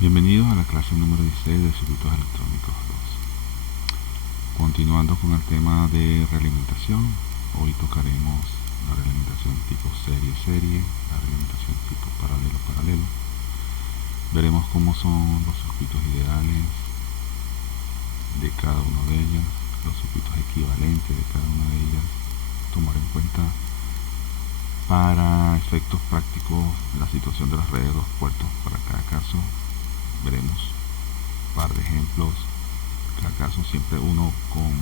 Bienvenidos a la clase número 16 de circuitos electrónicos 2. Continuando con el tema de realimentación, hoy tocaremos la realimentación tipo serie-serie, la realimentación tipo paralelo-paralelo. Veremos cómo son los circuitos ideales de cada uno de ellos, los circuitos equivalentes de cada una de ellas, tomar en cuenta para efectos prácticos la situación de las redes de dos puertos para cada caso. Veremos un par de ejemplos, cada caso siempre uno con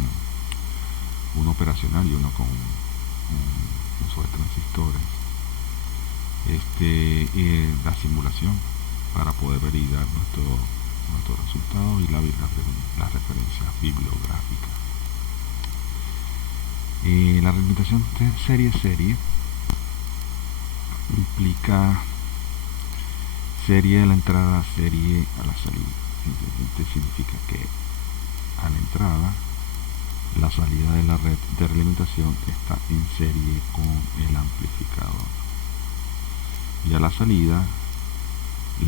uno operacional y uno con un uso de transistores. La simulación para poder validar nuestro resultado y las referencias bibliográficas. La realimentación serie-serie implica serie a la entrada, serie a la salida. Simplemente significa que a la entrada la salida de la red de realimentación está en serie con el amplificador, y a la salida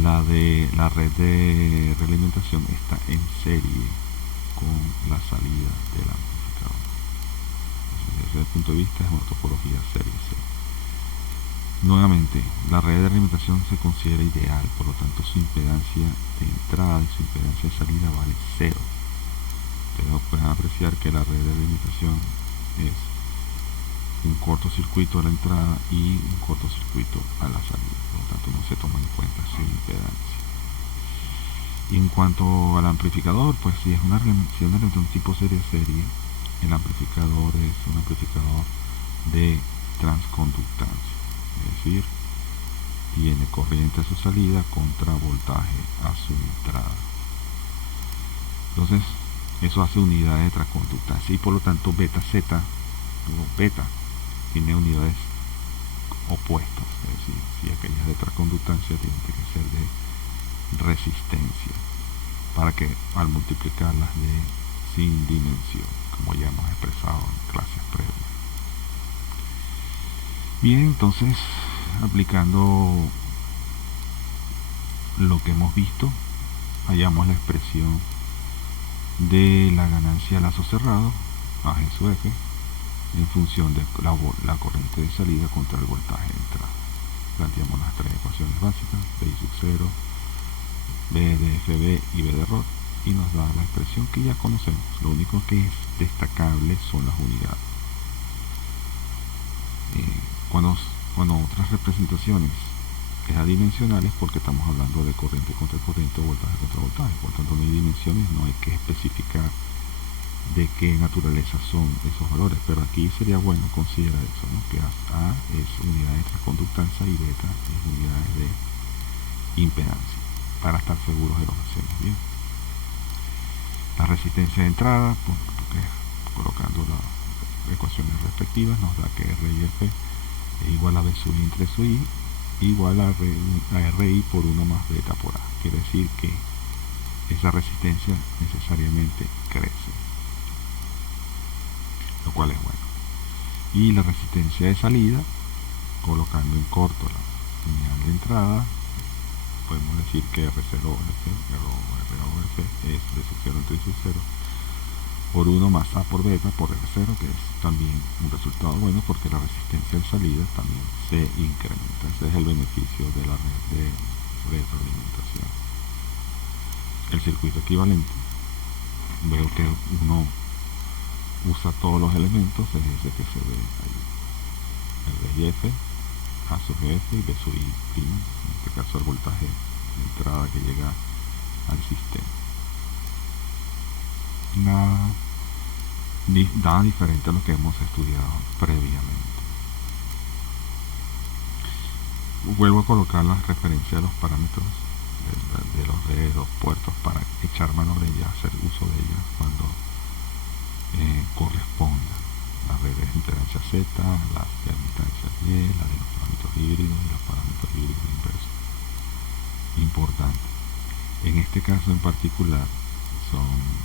la red de realimentación está en serie con la salida del amplificador. Entonces, desde el punto de vista es una topología serie-serie. Nuevamente, la red de realimentación se considera ideal, por lo tanto su impedancia de entrada y su impedancia de salida vale 0. Ustedes pueden apreciar que la red de realimentación es un cortocircuito a la entrada y un cortocircuito a la salida, por lo tanto no se toma en cuenta su impedancia. Y en cuanto al amplificador, pues si es una realimentación tipo serie-serie, el amplificador es un amplificador de transconductancia, es decir, tiene corriente a su salida contra voltaje a su entrada. Entonces eso hace unidades de transconductancia y por lo tanto beta tiene unidades opuestas, es decir, si aquellas de transconductancia tienen que ser de resistencia, para que al multiplicarlas de sin dimensión, como ya hemos expresado en clases previas. Bien, entonces aplicando lo que hemos visto, hallamos la expresión de la ganancia de lazo cerrado, A G sub F, en función de la corriente de salida contra el voltaje de entrada. Planteamos las tres ecuaciones básicas, B I sub 0, B de FB y B de ROT, y nos da la expresión que ya conocemos. Lo único que es destacable son las unidades. Cuando otras representaciones es adimensionales, porque estamos hablando de corriente contra corriente o voltaje contra voltaje, por tanto no hay dimensiones, no hay que especificar de qué naturaleza son esos valores, pero aquí sería bueno considerar eso, ¿no? Que A es unidades de transconductancia y beta es unidades de impedancia, para estar seguros de lo que hacemos bien. La resistencia de entrada, pues, colocando las ecuaciones respectivas, nos da que R y F es igual a B sub I entre sub I igual a RI por 1 más beta por A. Quiere decir que esa resistencia necesariamente crece, lo cual es bueno. Y la resistencia de salida, colocando en corto la señal de entrada, podemos decir que R0 F es B sub 0 entre sub 0 por 1 más A por beta por R0, que es también un resultado bueno porque la resistencia de salida también se incrementa. Ese es el beneficio de la red de retroalimentación. El circuito equivalente, veo que uno usa todos los elementos, es ese que se ve ahí, R y F, A sub F y B sub I prima, en este caso el voltaje de entrada que llega al sistema. Nada diferente a lo que hemos estudiado previamente. Vuelvo a colocar la referencia de los parámetros de los de dos puertos para echar mano de ellas, hacer uso de ellas cuando corresponda. Las redes de impedancia Z, las de impedancia Y, la de los parámetros híbridos y los parámetros híbridos inversos. Importante. En este caso en particular son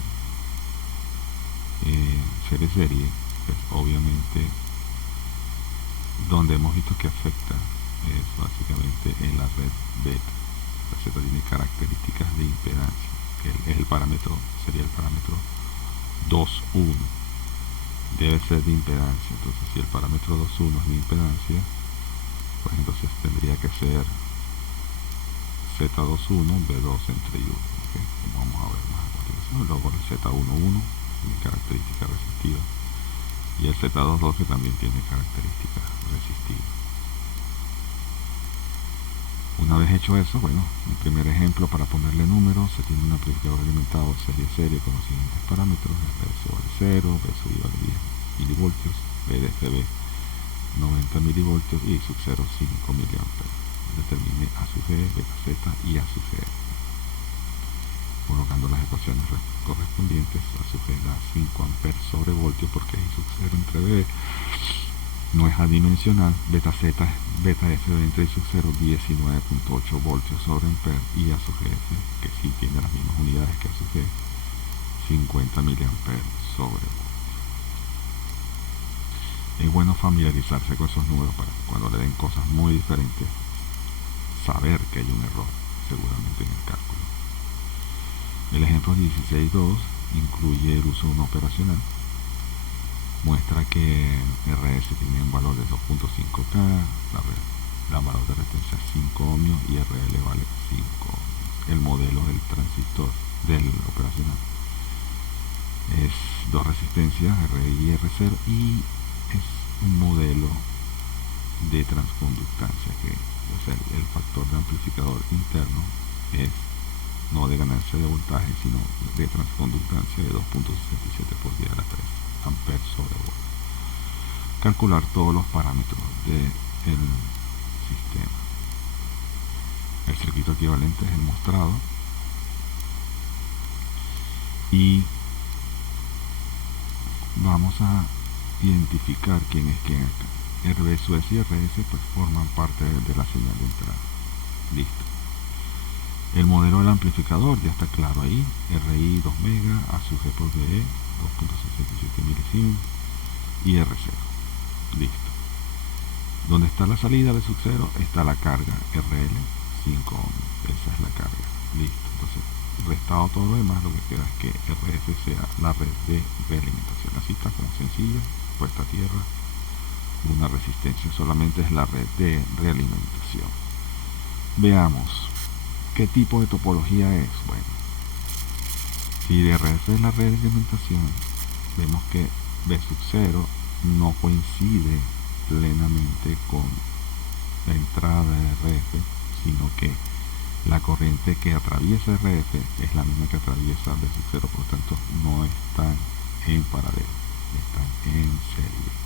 serie, pues obviamente donde hemos visto que afecta es básicamente en la red beta. La Z tiene características de impedancia, que es el parámetro, sería el parámetro 2,1. Debe ser de impedancia. Entonces, si el parámetro 2,1 es de impedancia, pues entonces tendría que ser Z21 B2 entre I1. ¿Okay? Como vamos a ver más a continuación. Luego el Z11 tiene características resistivas, y el Z22 que también tiene características resistivas. Una vez hecho eso, bueno, el primer ejemplo para ponerle números: se tiene un amplificador alimentado serie con los siguientes parámetros: RS vale 0, B sub I vale 10 milivoltios, B de FB 90 milivoltios y sub 0 5 miliamperes. Determine A sub G, beta Z y A sub G. Colocando las ecuaciones correspondientes, A sub G da 5 amperes sobre voltio porque I sub 0 entre B no es adimensional, beta Z, beta FB entre I sub 0 19.8 voltios sobre amper, y A sub GF, que sí tiene las mismas unidades que A sub G, 50 miliamperes sobre voltio. Es bueno familiarizarse con esos números para cuando le den cosas muy diferentes, saber que hay un error seguramente en el cálculo. El ejemplo 16.2 incluye el uso de una operacional. Muestra que RS tiene un valor de 2.5K, la valor de resistencia 5 ohmios y RL vale 5 ohmios. El modelo del transistor del operacional es dos resistencias, RI y R0, y es un modelo de transconductancia, que o sea, el factor de amplificador interno es no de ganancia de voltaje, sino de transconductancia de 2.67 por 10 a la 3 amperes sobre voltio. Calcular todos los parámetros del sistema. El circuito equivalente es el mostrado, y vamos a identificar quién es quién acá. RBSUS y RS pues forman parte de la señal de entrada. Listo. El modelo del amplificador ya está claro ahí: RI 2 mega, A sub G por BE 2.67 milisiemens y R0. Listo. Donde está la salida de sub 0 está la carga RL 5 ohms. Esa es la carga. Listo. Entonces, restado todo lo demás, lo que queda es que RF sea la red de realimentación. Así está, como sencilla, puesta a tierra. Una resistencia solamente es la red de realimentación. Veamos qué tipo de topología es. Bueno, si RF es la red de alimentación, vemos que B sub 0 no coincide plenamente con la entrada de RF, sino que la corriente que atraviesa RF es la misma que atraviesa B sub 0, por lo tanto no están en paralelo, están en serie.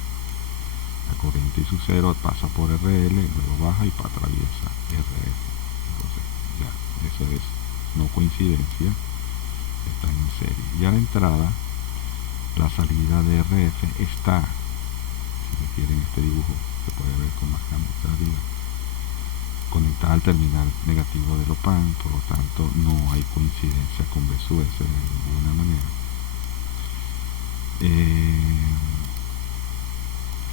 La corriente I sub 0 pasa por RL, luego baja y atraviesa RF. Entonces ya, eso es no coincidencia, están en serie. Y a la entrada, la salida de RF está, si se quiere en este dibujo, se puede ver con más cambios arriba, conectada al terminal negativo del OPAN, por lo tanto no hay coincidencia con B sub S de ninguna manera.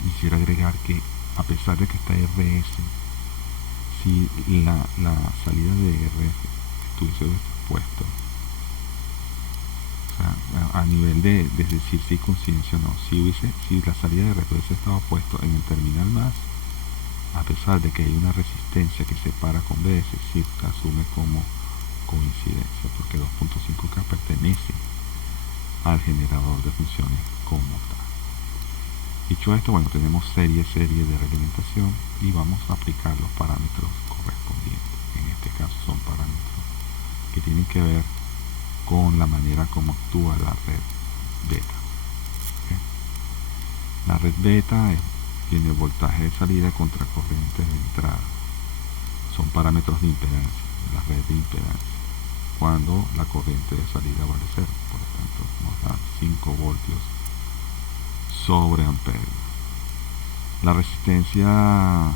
Quisiera agregar que, a pesar de que está RS, si la salida de RF estuviese puesto, o sea, a nivel de decir si coincidencia o no, si la salida de RF hubiese estado puesto en el terminal más, a pesar de que hay una resistencia que separa con BS, sí se asume como coincidencia, porque 2.5K pertenece al generador de funciones como tal. Dicho esto, bueno, tenemos serie de realimentación y vamos a aplicar los parámetros correspondientes. En este caso son parámetros que tienen que ver con la manera como actúa la red beta. ¿Okay? La red beta tiene voltaje de salida contra corriente de entrada. Son parámetros de impedancia, de la red de impedancia. Cuando la corriente de salida vale 0, por lo tanto nos da 5 voltios sobre amperio. Las resistencias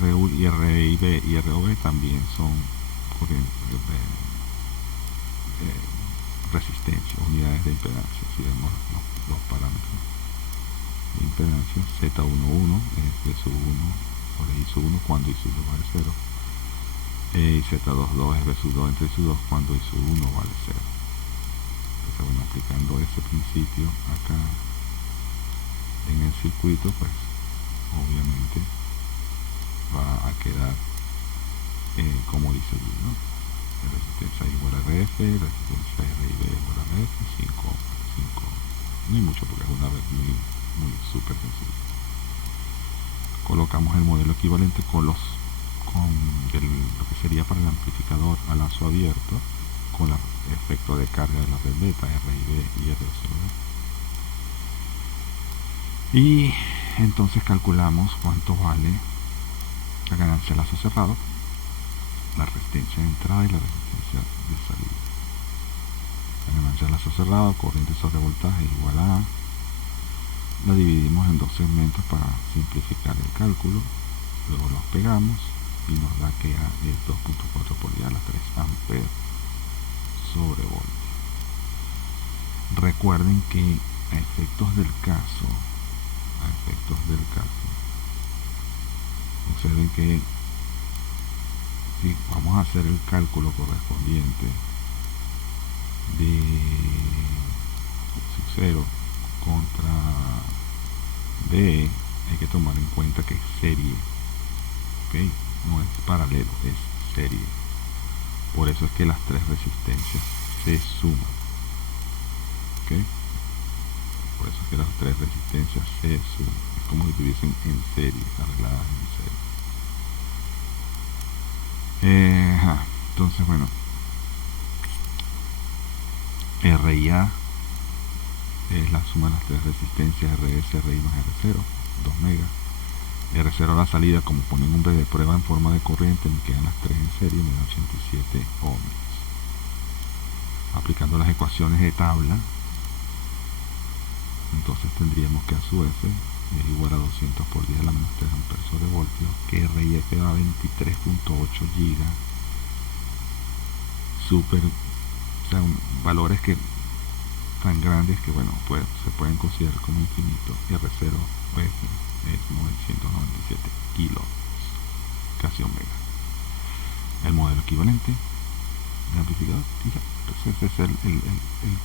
RU y RIB y ROB también son resistencia, unidades de impedancia. Si vemos los parámetros de impedancia, Z11 es de sub 1 por I sub 1 cuando I sub 2 vale 0. y Z22 es B sub 2 entre I sub 2 cuando I sub 1 vale 0. Entonces, bueno, aplicando ese principio acá en el circuito, pues obviamente va a quedar como dice allí, ¿no? Resistencia igual a RF, resistencia RIB igual a RF, 5, no hay mucho porque es una red muy súper sencilla. Colocamos el modelo equivalente con lo que sería para el amplificador a lazo abierto, con el efecto de carga de la red beta, RIB y RSB. Y entonces calculamos cuánto vale la ganancia a lazo cerrado, la resistencia de entrada y la resistencia de salida. La ganancia a lazo cerrado, corriente sobre voltaje igual a, la dividimos en dos segmentos para simplificar el cálculo, luego los pegamos y nos da que A es 2.4 por 10 a la 3 amperes sobre voltio. Recuerden que a efectos del caso, observen que si vamos a hacer el cálculo correspondiente de sub 0 contra D, hay que tomar en cuenta que es serie, ¿okay? No es paralelo, es serie. Por eso es que las tres resistencias se suman, ¿okay? Por eso es que las tres resistencias se suman. Es como si estuviesen en serie, arregladas en serie. Entonces, bueno, R y A es la suma de las tres resistencias, RS, RI más R0, 2 megas. R0 a la salida, como ponen un B de prueba en forma de corriente, me quedan las tres en serie, me da 87 ohms. Aplicando las ecuaciones de tabla, entonces tendríamos que a su F es igual a 200 por 10 a la menos 3 amperes sobre voltio, que RIF va a 23.8 gigas, súper, o sea, valores que tan grandes que, bueno, pues se pueden considerar como infinito. R0 pues, es 997 kilos, casi un mega. El modelo equivalente de amplificador, y ya, pues ese es el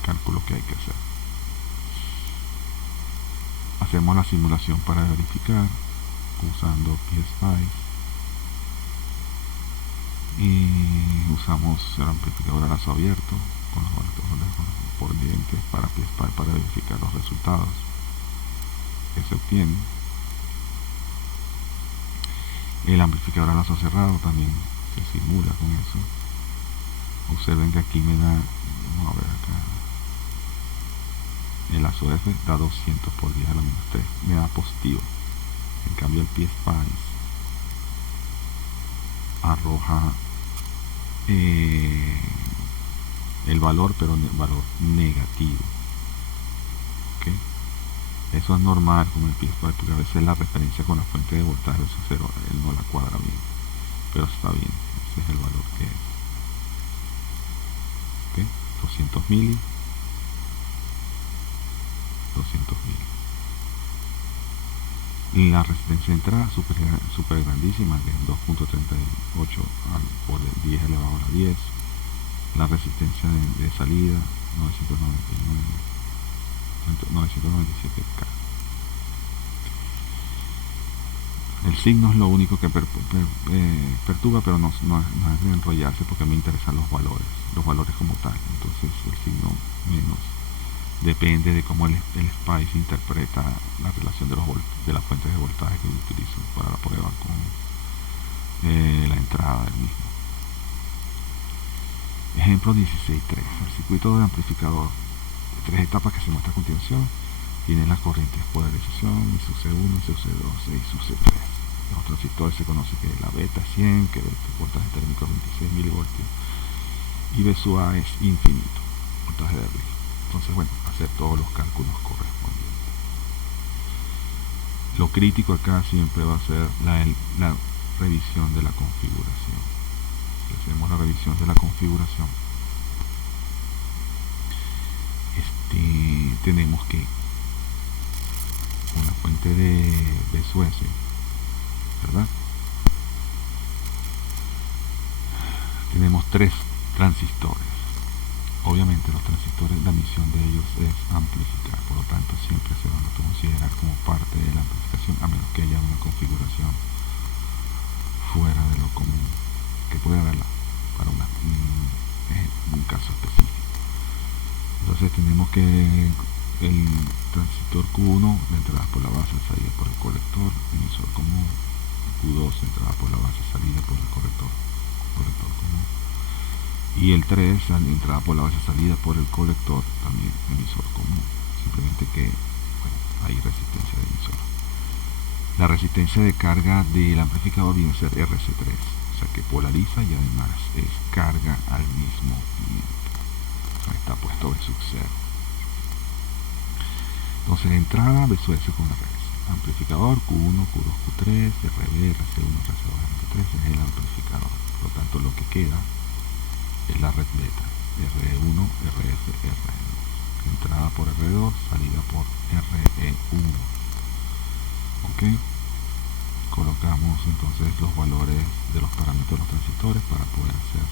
cálculo que hay que hacer. Hacemos la simulación para verificar usando PSpice y usamos el amplificador a lazo abierto con los valores correspondientes para PSpice para verificar los resultados que se obtienen. El amplificador a lazo cerrado también se simula con eso. Observen que aquí me da, vamos a ver acá, el lazo F da 200 por 10 a la menos 3, me da positivo. En cambio el PSpice arroja el valor, pero el valor negativo. ¿Okay? Eso es normal con el PSpice, porque a veces la referencia con la fuente de voltaje es 0, él no la cuadra bien, pero está bien, ese es el valor que es. ¿Okay? 200 mili, 200 mili. Y la resistencia de entrada super grandísima, que es 2.38 por 10 elevado a la 10. La resistencia de salida 997K. El signo es lo único que perturba, pero no es de enrollarse, porque me interesan los valores como tal. Entonces el signo menos depende de cómo el Spice interpreta la relación de las fuentes de voltaje que yo utilizo para la prueba con la entrada del mismo. Ejemplo 16.3. El circuito de amplificador de 3 etapas que se muestra a continuación tiene las corrientes de polarización, I sub C1, I sub C2 e I sub C3. Los transistores se conoce que la beta es 100, que el voltaje térmico es 26 milivoltios y B sub A es infinito, voltaje de Erlich. Entonces, bueno, hacer todos los cálculos correspondientes. Lo crítico acá siempre va a ser la revisión de la configuración. Si hacemos la revisión de la configuración, tenemos que una fuente de SUS, ¿verdad? tenemos 3 transistores. Obviamente los transistores, la misión de ellos es amplificar, por lo tanto siempre se van a considerar como parte de la amplificación, a menos que haya una configuración fuera de lo común, que puede haberla para un caso específico. Entonces tenemos que el transistor Q1, la entrada por la base, salida por el colector, emisor común. Q2, entrada por la base, salida por el colector común. Y el 3, entrada por la base, salida por el colector, también emisor común. Simplemente que hay resistencia de emisor. La resistencia de carga del amplificador viene a ser RC3, o sea que polariza y además es carga al mismo tiempo. Está puesto versus 0. Entonces entrada versus S con RS. Amplificador Q1, Q2, Q3, RB, RC1, RC2, RC3 es el amplificador. Por lo tanto lo que queda es la red beta, RE1, RF, RE2. Entrada por R2, salida por RE1. Ok. Colocamos entonces los valores de los parámetros de los transistores para poder hacer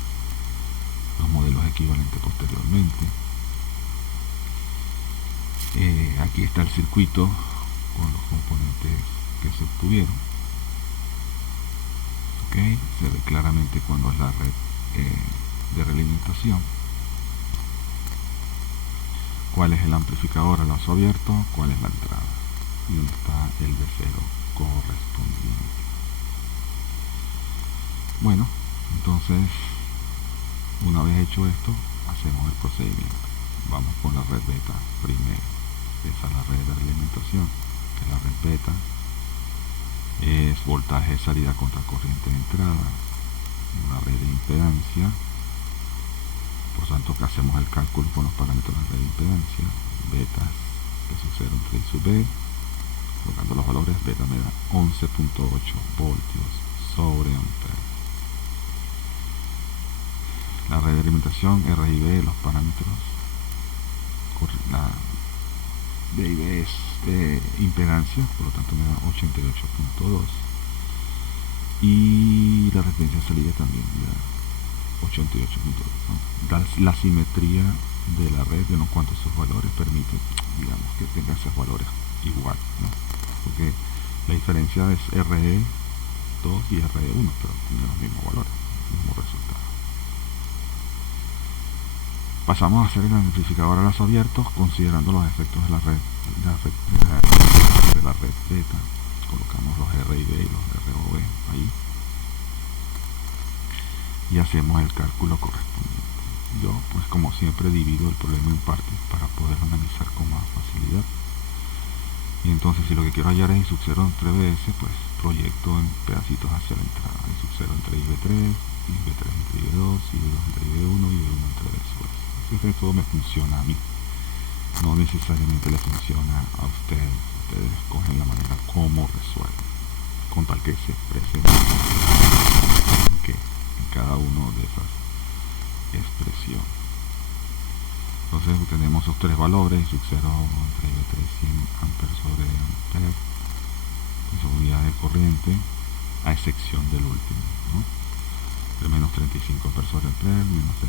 los modelos equivalentes posteriormente. Aquí está el circuito con los componentes que se obtuvieron. Ok, se ve claramente cuando es la red de realimentación, cuál es el amplificador a lazo abierto, cuál es la entrada y dónde está el B0 correspondiente. Bueno, entonces una vez hecho esto, hacemos el procedimiento. Vamos con la red beta primero. Esa es la red de realimentación, que es la red beta. Es voltaje de salida contra corriente de entrada, una red de impedancia. Por tanto, que hacemos el cálculo con los parámetros de la red de impedancia. Beta que es 0 entre I sub B. Colocando los valores, beta me da 11.8 voltios sobre amperes. La red de alimentación, R y B, los parámetros. La D y B es impedancia, por lo tanto me da 88.2. Y la resistencia de salida también me da 88.2. ¿no? La simetría de la red de unos cuantos sus valores permite, digamos, que tenga esos valores igual, ¿no? Porque la diferencia es RE2 y RE1, pero tienen los mismos valores, el mismo resultado. Pasamos a hacer el amplificador a lazo abiertos considerando los efectos de la red beta. Colocamos los R y B y los ROB ahí y hacemos el cálculo correspondiente. Yo, pues como siempre, divido el problema en partes para poder analizar con más facilidad. Y entonces, si lo que quiero hallar es I sub 0 entre BS, pues proyecto en pedacitos hacia la entrada. I sub 0 entre IB3, IB3 entre IB2, IB2 entre IB1 y IB1 entre B sub S. Entonces todo me funciona a mí, no necesariamente le funciona a ustedes. Ustedes escogen la manera como resuelven, con tal que se exprese en cada uno de esas expresiones. Entonces tenemos esos 3 valores, I sub 0 entre IB3, 100 amperes sobre amperes, son unidades de corriente, a excepción del último, ¿no? De menos 35 amperes sobre ampere, menos 77.6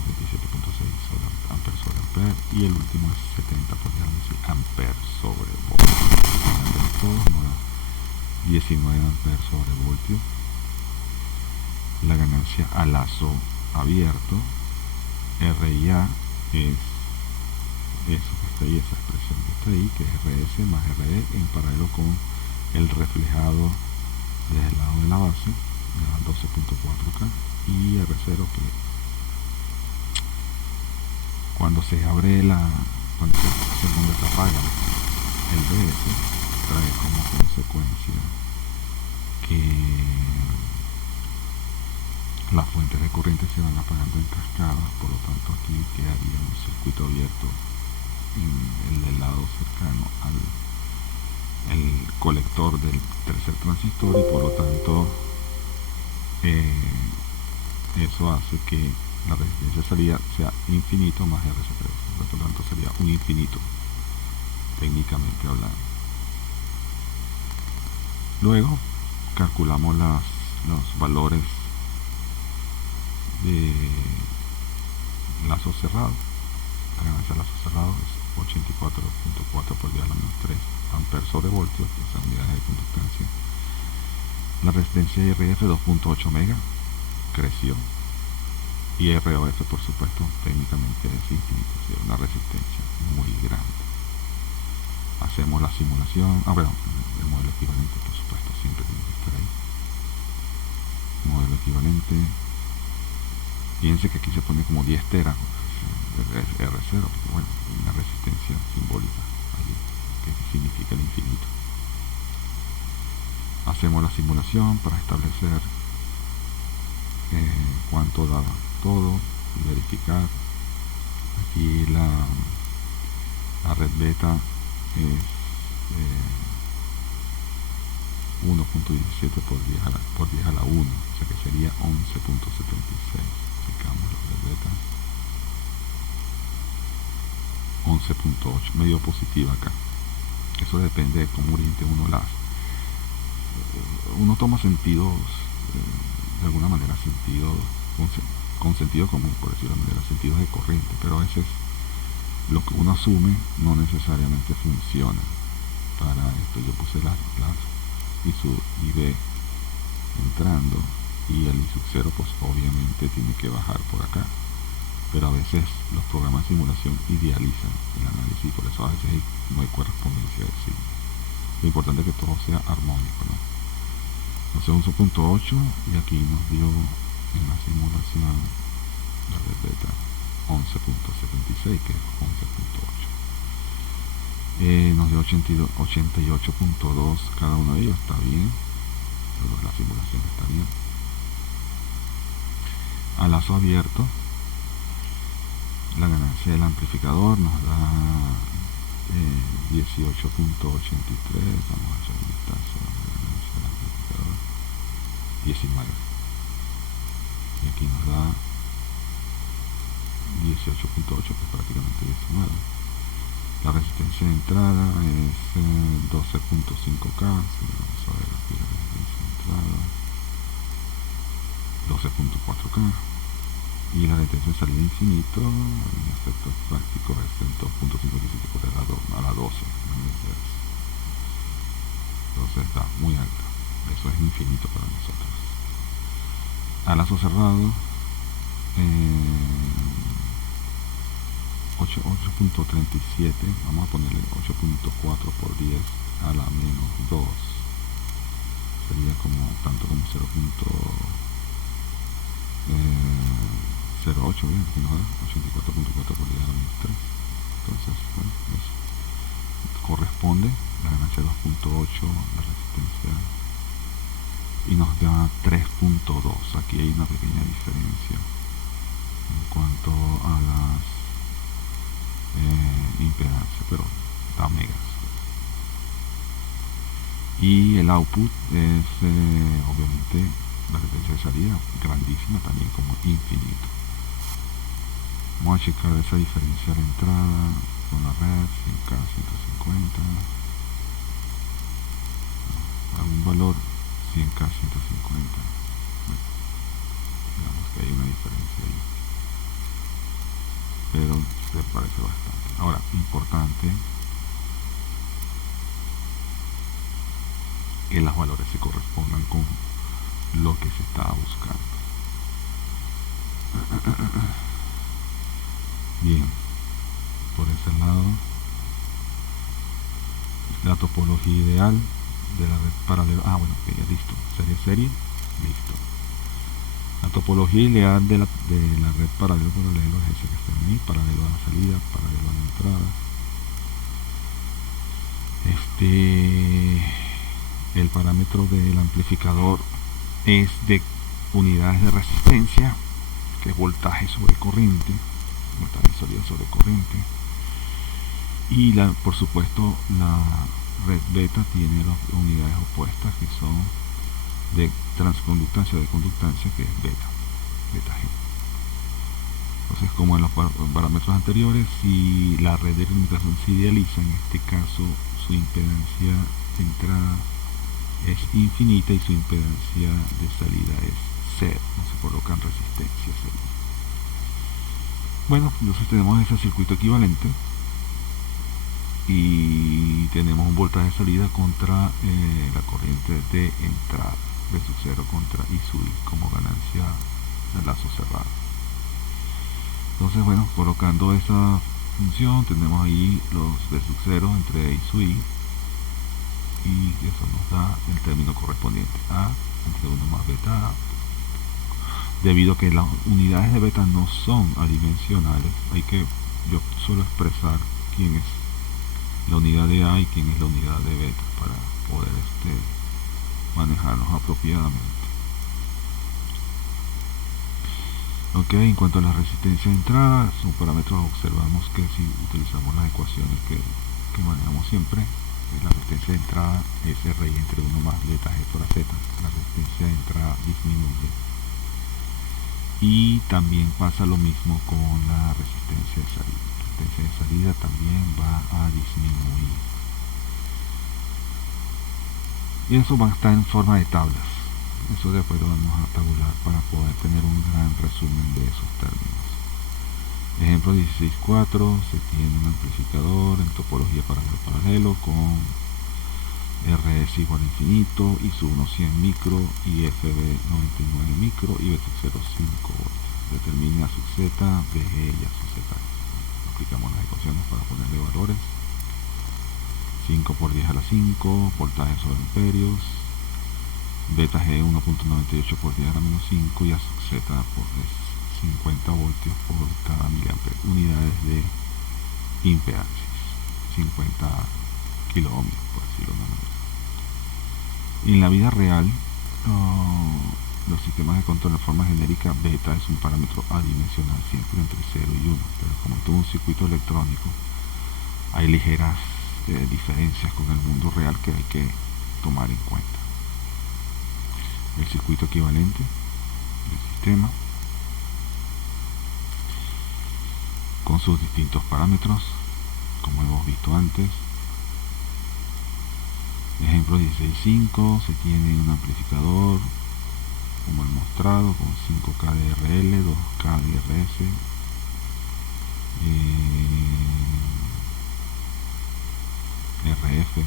amperes sobre ampere, y el último es 70, por decir, amperes sobre voltio. Todos nos da 19 amperes sobre voltio. La ganancia a lazo abierto, RIA, es eso que está ahí, esa expresión que está ahí, que es RS más RE en paralelo con el reflejado desde el lado de la base, me da 12.4K, y R0 que cuando se abre cuando se apaga el BS, trae como consecuencia que las fuentes de corriente se van apagando en cascada. Por lo tanto aquí quedaría un circuito abierto en el lado cercano al colector del tercer transistor, y por lo tanto eso hace que la resistencia de salida sea infinito más RC3, por lo tanto sería un infinito técnicamente hablando. Luego calculamos los valores de lazo cerrado. La ganancia de lazo cerrado es 84.4 por 10 a la menos 3 amperes sobre voltios, que son unidades de conductancia. La resistencia de RF 2.8 mega creció, y ROF, por supuesto, técnicamente es infinito, es una resistencia muy grande. Hacemos la simulación, el modelo equivalente, por supuesto, siempre tiene que estar ahí. Modelo equivalente. Fíjense que aquí se pone como 10 teras R0, porque bueno, hay una resistencia simbólica allí, que significa el infinito. Hacemos la simulación para establecer cuánto da todo y verificar. Aquí la red beta es 1.17 por 10 a la 1, o sea que sería 11.76. Aplicamos la red beta 11.8, medio positiva acá. Eso depende de cómo oriente uno las. Uno toma sentidos, de alguna manera sentidos con sentido común, por decirlo de manera, sentidos de corriente, pero a veces lo que uno asume no necesariamente funciona. Para esto yo puse las ISU IB entrando, y el ISU 0 pues obviamente tiene que bajar por acá, pero a veces los programas de simulación idealizan el análisis, y por eso a veces no hay correspondencia de signo. Lo importante es que todo sea armónico, ¿no? Entonces 11.8, y aquí nos dio en la simulación la red beta 11.76, que es 11.8. Nos dio 88.2 cada uno de ellos, está bien, la simulación está bien. A lazo abierto, la ganancia del amplificador nos da 18.83. Vamos a hacer un vistazo a la ganancia del amplificador. 19, y aquí nos da 18.8, que es prácticamente 19. La resistencia de entrada es 12.5K. Vamos a ver aquí la resistencia de entrada, 12.4K, y la resistencia de salida infinito en efectos prácticos es 2.57 por a la 12. Entonces está muy alta, eso es infinito para nosotros. A lazo cerrado, 8.37, vamos a ponerle 8.4 por 10 a la menos 2, sería como tanto como 0.08, bien, aquí nos da 84.4 por 10 a la menos 3. Entonces, bueno, eso corresponde la ganancia de 2.8, la resistencia, y nos da 3.2. Aquí hay una pequeña diferencia en cuanto a las impedancias, pero da megas. Y el output es obviamente la resistencia de salida grandísima, también como infinito. Vamos a checar esa diferencia de entrada con la red 100K 150, algún valor 100K 150. Bueno, digamos que hay una diferencia ahí, pero se parece bastante. Ahora, importante que los valores se correspondan con lo que se está buscando. Bien, por ese lado, la topología ideal de la red paralela. Bueno, que ya listo. Serie, listo. La topología ideal de la red paralelo es ese que está ahí, paralelo a la salida, paralelo a la entrada. El parámetro del amplificador es de unidades de resistencia, que es voltaje sobre corriente, voltaje sólido sobre corriente. Y por supuesto la red beta tiene las unidades opuestas, que son de transconductancia o de conductancia, que es beta G. Entonces, como en los parámetros anteriores, si la red de limitación se idealiza, en este caso su impedancia de entrada es infinita y su impedancia de salida es cero, no se colocan resistencias ahí. Bueno, entonces tenemos ese circuito equivalente y tenemos un voltaje de salida contra la corriente de entrada, V sub 0 contra I sub I como ganancia de lazo cerrado. Entonces, bueno, colocando esa función tenemos ahí los V sub 0 entre I sub I, y eso nos da el término correspondiente a entre 1 más beta A. Debido a que las unidades de beta no son adimensionales, yo suelo expresar quién es la unidad de A y quién es la unidad de beta para poder manejarlos apropiadamente. Ok, en cuanto a la resistencia de entrada, son parámetros. Observamos que si utilizamos las ecuaciones que manejamos siempre, la resistencia de entrada es RI entre 1 más beta G por Z. La resistencia de entrada disminuye. Y también pasa lo mismo con la resistencia de salida. La resistencia de salida también va a disminuir. Y eso va a estar en forma de tablas. Eso después lo vamos a tabular para poder tener un gran resumen de esos términos. Ejemplo 16.4, se tiene un amplificador en topología paralelo con RS igual a infinito, I sub 1 100 micro y FB 99 micro y B sub 0 5 voltios. Determine A sub Z, BG y A sub Z. Aplicamos las ecuaciones para ponerle valores. 5 por 10 a la 5, voltaje sobre amperios, beta G 1.98 por 10 a la menos 5 y A sub Z por 50 voltios por cada miliamperio, unidades de impedancia, 50 kilo ohmios, por decirlo de una manera. En la vida real, los sistemas de control de forma genérica, beta es un parámetro adimensional siempre entre 0 y 1, pero como todo un circuito electrónico, hay ligeras diferencias con el mundo real que hay que tomar en cuenta. El circuito equivalente del sistema con sus distintos parámetros, como hemos visto antes. Ejemplo 16.5, se tiene un amplificador como el mostrado con 5K de RL, 2K de RS, RF,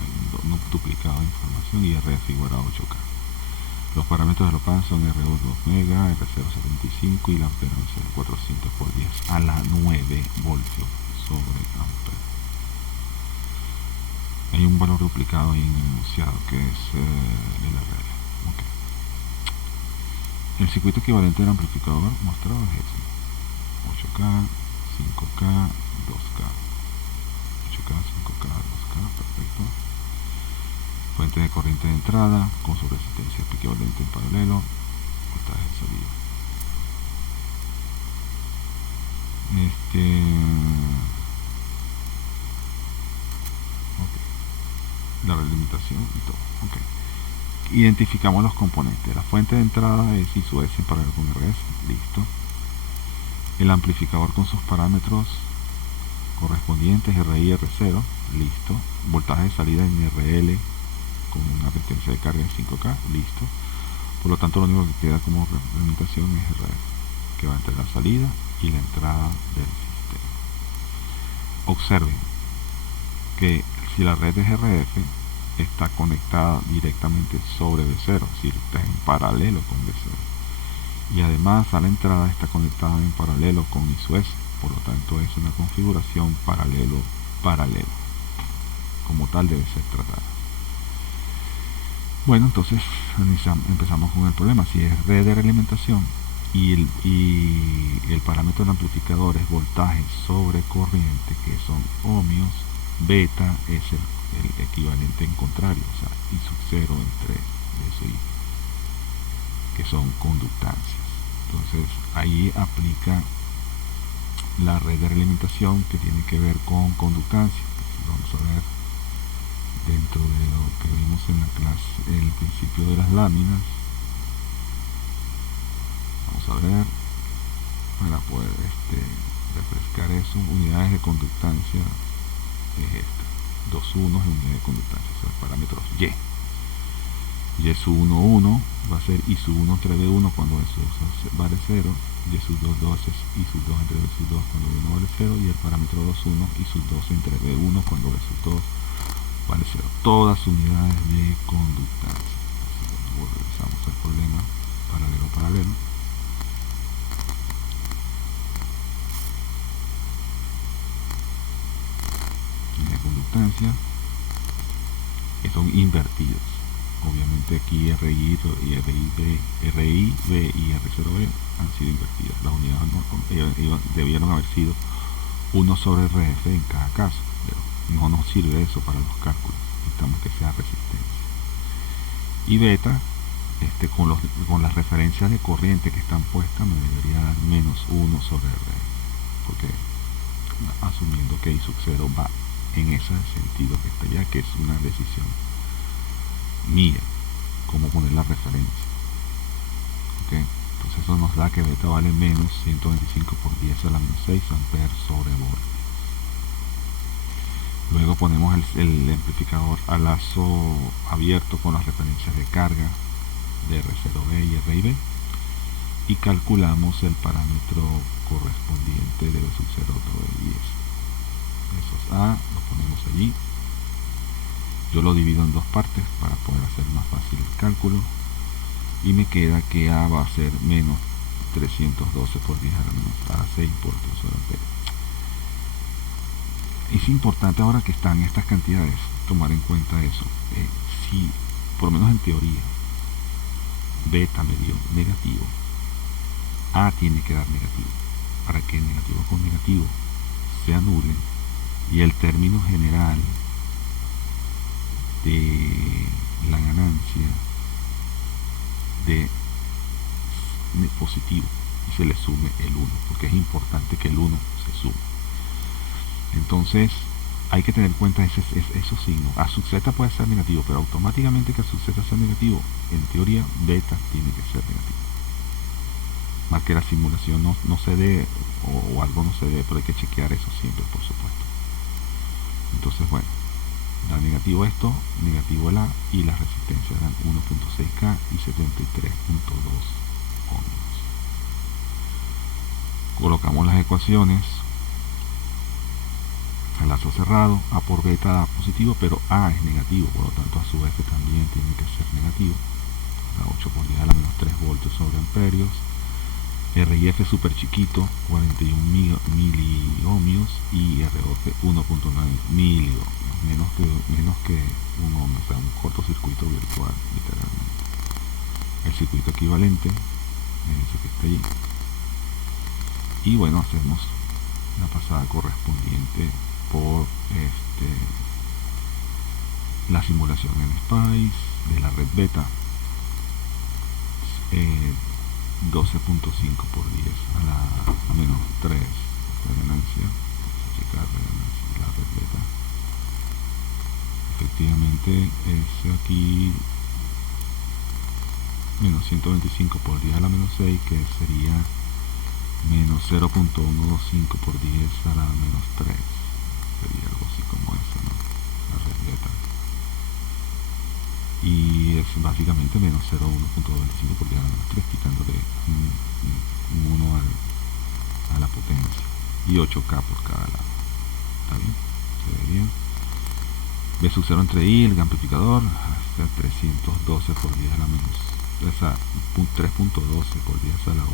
hay un duplicado de información, y RF igual a 8K. Los parámetros de los PAN son R1 2 mega, R075 y la amperancia de 400 por 10 a la 9 voltios sobre ampere. Hay un valor duplicado ahí en el enunciado que es el RL. Okay. El circuito equivalente del amplificador mostrado es ese: 8K, 5K, 2K, 8K, 5K, 2K, perfecto. Fuente de corriente de entrada con su resistencia equivalente en paralelo, voltaje de salida. La delimitación y todo. Okay. Identificamos los componentes. La fuente de entrada es I sub S en paralelo con RS, listo. El amplificador con sus parámetros correspondientes, RI y R0, listo. Voltaje de salida en RL con una resistencia de carga en 5K, listo. Por lo tanto, lo único que queda como limitación es RF, que va entre la salida y la entrada del sistema. Observen que si la red es RF, está conectada directamente sobre V0, es decir, está en paralelo con V0. Y además a la entrada está conectada en paralelo con I sub S, por lo tanto es una configuración paralelo. Como tal debe ser tratada. Bueno, entonces empezamos con el problema. Si es red de realimentación y el parámetro del amplificador es voltaje sobre corriente, que son ohmios, beta es el equivalente en contrario, o sea, I sub 0 entre eso y que son conductancias. Entonces ahí aplica la red de realimentación que tiene que ver con conductancia. Vamos a ver dentro de lo que vimos en la clase, el principio de las láminas. Vamos a ver para poder refrescar eso. Unidades de conductancia es esta, 2 unos en unidad de conductancia, o sea, parámetros Y. Y sub 1, 1 va a ser I sub 1 entre B1 cuando B sub 2 vale 0, Y sub 2, 2 es I sub 2 entre B sub 2 cuando B1 vale 0, y el parámetro 2, 1, I sub 2 entre B1 cuando B sub 2 vale 0. Todas unidades de conductancia. Revisamos el problema paralelo a paralelo. De conductancia que son invertidos. Obviamente aquí RI, RI, B y R0B han sido invertidas. Las unidades debieron haber sido 1 sobre RF en cada caso, pero no nos sirve eso para los cálculos. Necesitamos que sea resistencia. Y beta, con las referencias de corriente que están puestas, me debería dar menos 1 sobre RF, porque asumiendo que I sub 0 va en ese sentido que está allá, que es una decisión mía, cómo poner la referencia. ¿Okay? Entonces eso nos da que beta vale menos 125 por 10 a la menos 6 amperes sobre voltios. Luego ponemos el amplificador a lazo abierto con las referencias de carga de R0B y RIB y calculamos el parámetro correspondiente de B sub 0, 2 y S. Eso es A, lo ponemos allí. Yo lo divido en dos partes para poder hacer más fácil el cálculo y me queda que A va a ser menos 312 por 10 a la menos 6 voltios sobre amperes. Es importante ahora que están estas cantidades tomar en cuenta eso. Si, por lo menos en teoría, beta me dio negativo, A tiene que dar negativo para que el negativo con negativo se anule y el término general de la ganancia de positivo y se le sume el 1, porque es importante que el 1 se sume. Entonces hay que tener en cuenta esos signos. A sub z puede ser negativo, pero automáticamente que a sub z sea negativo, en teoría beta tiene que ser negativo. Más que la simulación no se dé o algo no se dé, pero hay que chequear eso siempre, por supuesto. Entonces, bueno, da negativo esto, negativo el A, y las resistencias dan 1.6K y 73.2 ohms. Colocamos las ecuaciones al lazo cerrado. A por beta da positivo, pero A es negativo, por lo tanto a su vez también tiene que ser negativo. A 8 por 10 a la menos 3 voltios sobre amperios. RIF súper chiquito, 41 miliohmios, y ROF 1.9 miliohmios, menos que un ohmio, o sea, un cortocircuito virtual, literalmente. El circuito equivalente, ese que está allí. Y bueno, hacemos la pasada correspondiente por la simulación en SPICE de la red beta. 12.5 por 10 a la menos 3 de ganancia. Checar la red beta. Efectivamente es aquí menos 125 por 10 a la menos 6, que sería menos 0.125 por 10 a la menos 3. Sería algo así como eso, ¿no? La red beta. Y es básicamente menos 0.1.25 por 10 a la menos 3, quitándole un 1 a la potencia. Y 8K por cada lado. ¿Está bien? Se ve bien. B sub 0 entre I, el amplificador, hasta 312 por 10 a la menos, o sea, 3.12 por 10 a la 8.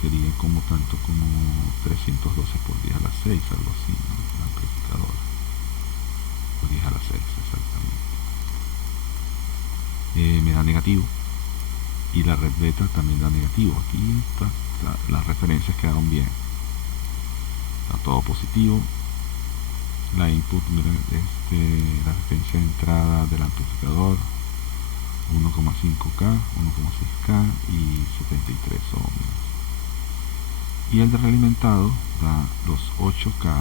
Sería como tanto como 312 por 10 a la 6, algo así, ¿no? El amplificador. Por 10 a la 6, exactamente. Me da negativo. Y la red beta también da negativo. Aquí las referencias quedaron bien. Está todo positivo. La input, miren, la referencia de entrada del amplificador 1,5K, 1,6K y 73 ohmios. Y el de realimentado da los 8K. A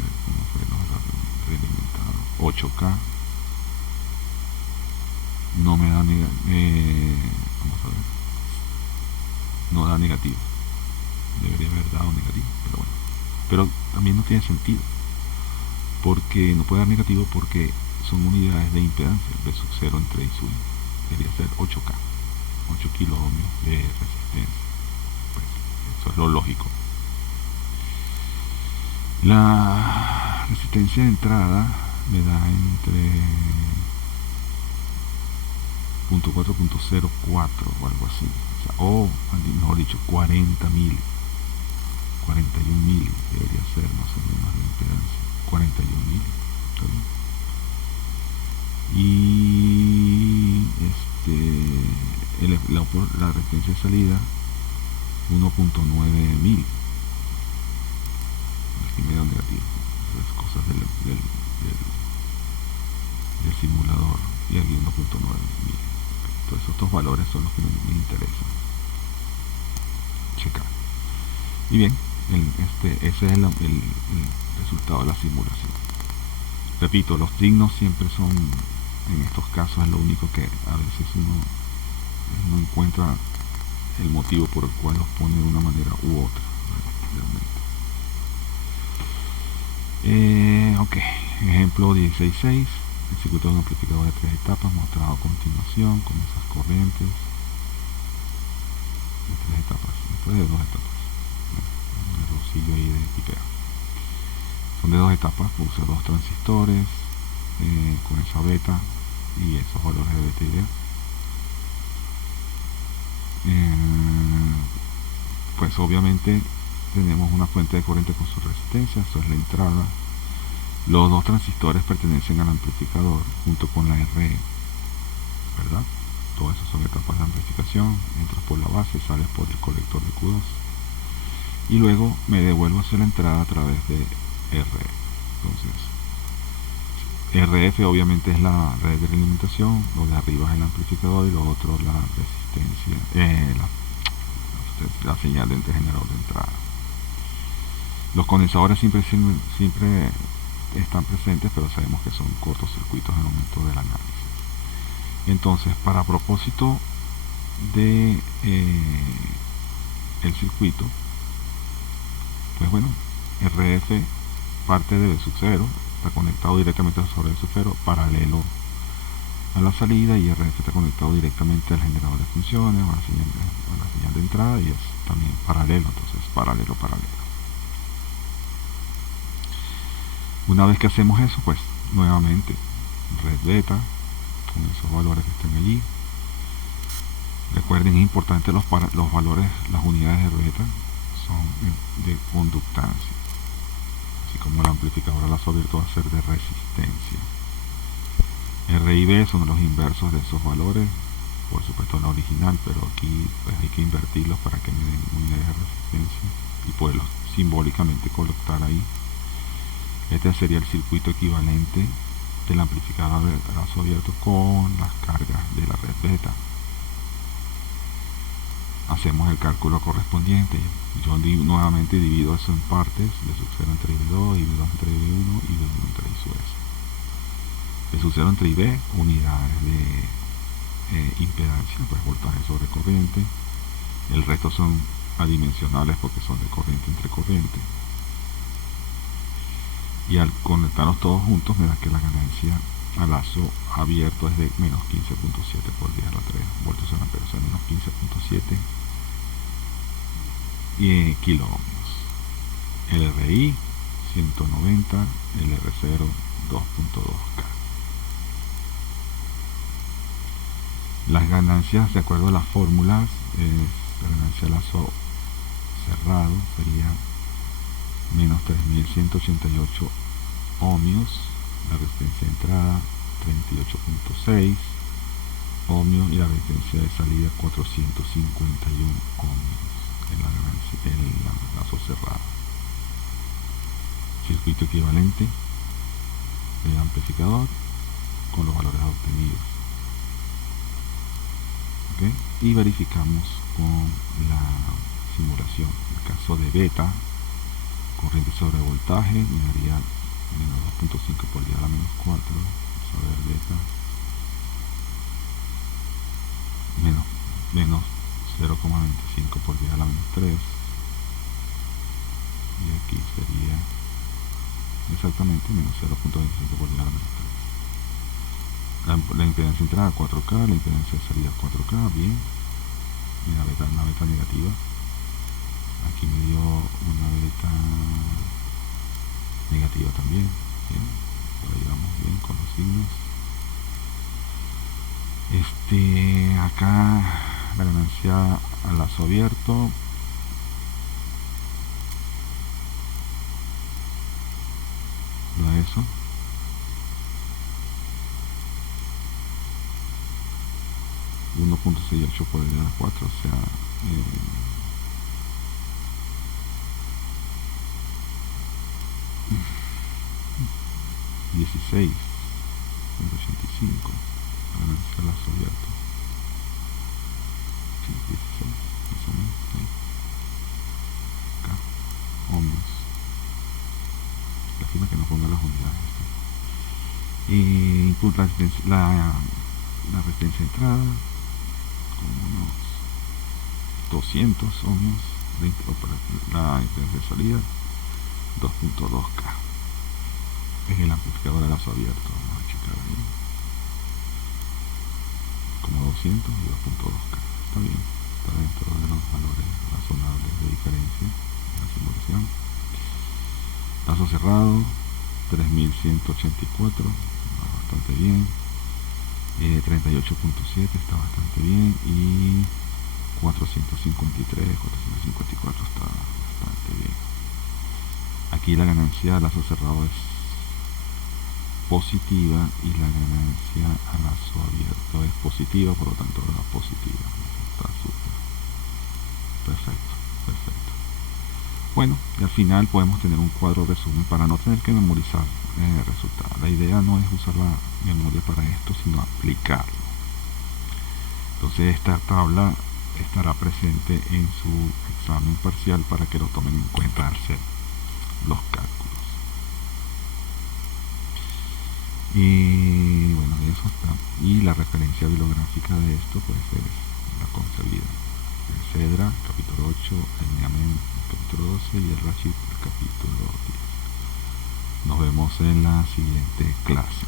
ver cómo fue los realimentados. 8K. No me da vamos a ver. No da negativo. Debería haber dado negativo, pero bueno. Pero también no tiene sentido, porque no puede dar negativo porque son unidades de impedancia. V sub 0 entre I sub I debería ser 8K, 8 kilo ohmios de resistencia. Pues eso es lo lógico. La resistencia de entrada me da entre .4.04 o algo así, o mejor dicho 40 mil, 41 mil debería ser más o menos la impedancia, 41 mil. Y la resistencia de salida 1.9 mil, medio negativo. Entonces, cosas del simulador, y aquí 1.9 mil. Entonces estos valores son los que me interesan checar. Y bien, ese es el resultado de la simulación. Repito, los signos siempre son, en estos casos es lo único que a veces uno no encuentra el motivo por el cual los pone de una manera u otra, realmente. Ok, ejemplo 16.6. El circuito de un amplificador de 3 etapas mostrado a continuación con esas corrientes de 3 etapas, después de 2 etapas. Un errorcillo ahí de tipeo. Son de 2 etapas, puse 2 transistores con esa beta y esos valores de beta y de. Pues obviamente tenemos una fuente de corriente con su resistencia, eso es la entrada. Los 2 transistores pertenecen al amplificador junto con la RE, ¿verdad? Todas esas son etapas de amplificación. Entras por la base, sales por el colector de Q2 y luego me devuelvo hacia la entrada a través de RE. Entonces RF obviamente es la red de alimentación, lo de arriba es el amplificador y lo otro la resistencia, la señal de generador de entrada. Los condensadores siempre están presentes, pero sabemos que son cortocircuitos en el momento del análisis. Entonces, para propósito de el circuito, pues bueno, RF parte de V sub 0, está conectado directamente sobre V sub 0, paralelo a la salida, y RF está conectado directamente al generador de funciones, a la señal de entrada, y es también paralelo, entonces paralelo. Una vez que hacemos eso, pues nuevamente red beta con esos valores que están allí. Recuerden, es importante los valores, las unidades de beta son de conductancia, así como el amplificador al abierto va a ser de resistencia. R y B son los inversos de esos valores, por supuesto no original, pero aquí pues hay que invertirlos para que me den unidades de resistencia y poderlos simbólicamente colocar ahí. Este sería el circuito equivalente del amplificador de brazo abierto con las cargas de la red beta. Hacemos el cálculo correspondiente. Yo nuevamente divido eso en partes, de sub 0 entre I2, I2 entre I1 y I1 entre I sub S. De sub 0 entre IB, unidades de impedancia, pues voltaje sobre corriente. El resto son adimensionales porque son de corriente entre corriente. Y al conectarlos todos juntos me da que la ganancia a lazo abierto es de menos 15.7 por 10 a la 3 voltios en ampere, o sea, menos 15.7 kilo ohmios. El RI 190, el R0 2.2K. Las ganancias, de acuerdo a las fórmulas, la ganancia a lazo cerrado sería menos 3188 ohmios, la resistencia de entrada 38.6 ohmios y la resistencia de salida 451 ohmios en el lazo cerrado. Circuito equivalente del amplificador con los valores obtenidos. ¿Okay? Y verificamos con la simulación. En el caso de beta, corriente sobre voltaje, me daría menos 2.5 por 10 a la menos 4, vamos a ver beta, menos 0,25 por 10 a la menos 3, y aquí sería exactamente menos 0.25 por unidad menos 3. La impedancia entrada 4K, la impedancia de salida 4K, bien. Mira, una beta negativa. Aquí me dio una beta negativa también. Bien, por ahí vamos bien con los signos. Acá la ganancia a lazo abierto. Da eso. .68 por el a 4, o sea, 16.185 ganancia a lazo abierto. Sí, 16, más o menos, ahí. Acá, ohmios. Lástima que no ponga las unidades. Input la resistencia de entrada, como unos 200 ohmios. La impedancia de salida, 2.2K. Es el amplificador a lazo abierto, vamos a checar ahí. Como 200 y 2.2K. Está bien, está dentro de los valores razonables de diferencia en la simulación. Lazo cerrado, 3184, va bastante bien. 38.7 está bastante bien. Y 453, 454 está bastante bien. Aquí la ganancia a lazo cerrado es positiva y la ganancia a lazo abierto es positiva, por lo tanto la positiva. Está súper. Perfecto, perfecto. Bueno, y al final podemos tener un cuadro resumen para no tener que memorizar resultados. La idea no es usar la memoria para esto, sino aplicarlo. Entonces esta tabla estará presente en su examen parcial para que lo tomen en cuenta al hacer los cálculos. Y bueno, eso está. Y la referencia bibliográfica de esto pues es la concebida. El CEDRA, capítulo 8, el NIAMEN, capítulo 12 y el RACHIP, capítulo 10. Nos vemos en la siguiente clase.